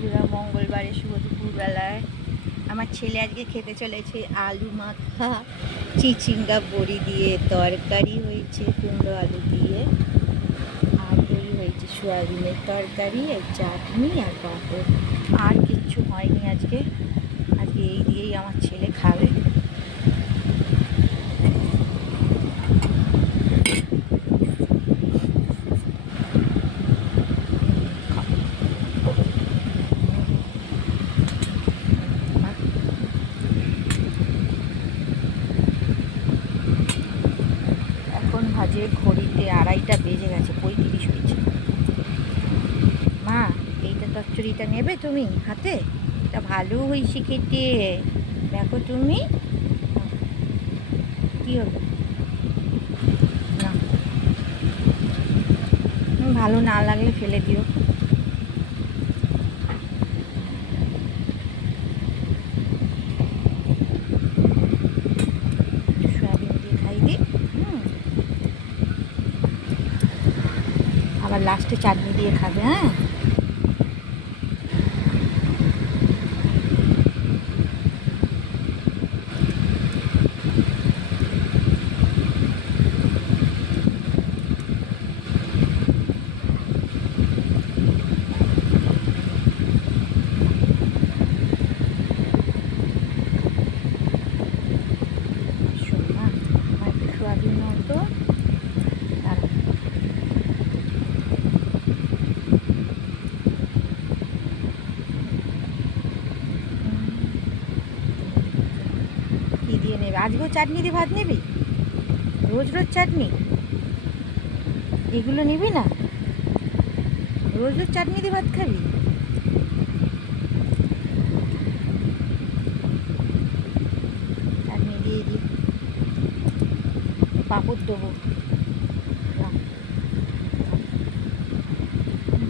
বন্ধুরা, মঙ্গলবারে শুভ দুপুরবেলায় আমার ছেলে আজকে খেতে চলেছে আলু মাখা, চিচিঙ্গা বড়ি দিয়ে তরকারি হয়েছে, কুমড়ো আলু দিয়ে, আর এই হয়েছে সয়াবিনের তরকারি, আর চাটনি আর পাঁপড়। আর কিচ্ছু হয়নি আজকে। আজকে এই দিয়েই আমার ছেলে খাবে। এখন ভাজে ঘড়িতে 2:30 বেজে গেছে, 35 হয়েছে। মা, এইটা চচ্চড়িটা নেবে তুমি হাতে? এটা ভালো হয়েছে খেতে, দেখো তুমি। কি হলো? না, ভালো না লাগলে ফেলে দিও। সয়াবিন দিয়ে খাই দিই। আবার লাস্টে চাটনি দিয়ে খাবে। হ্যাঁ, শোনা, আমার একটু সয়াবিন মতো। কি দিয়ে নেবে? আজকেও চাটনি দিয়ে ভাত নেবি? রোজ রোজ চাটনি? এগুলো নিবি না? রোজ রোজ চাটনি দিয়ে ভাত খাবি? চাটনি দিয়ে দিই, পাঁপড় দেবো। না,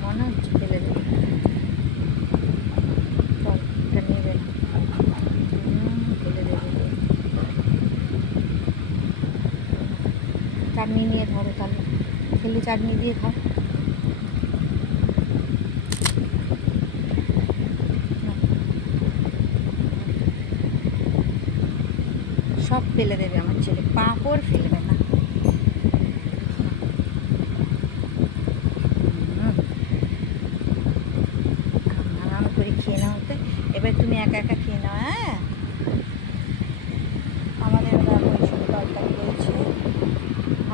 মনে হচ্ছে ফেলে দেবো। চল, এটা নেবে না। ফেলে দেবে। চাটনি নিয়ে ধরো তাহলে, খেলে চাটনি দিয়ে খাও। সব ফেলে দেবে আমার ছেলে, পাঁপড় ফেলবে না। আরাম করে খেয়ে নাও তো। এবার তুমি একা একা খেয়ে নাও। হ্যাঁ, আমাদের ওইসব তরকারি রয়েছে,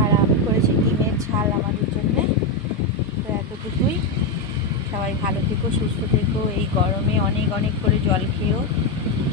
আর আমি করেছি ডিমের ঝাল আমাদের জন্যে। তো এতটুকুই। সবাই ভালো থেকো, সুস্থ থেকো। এই গরমে অনেক অনেক করে জল খেও।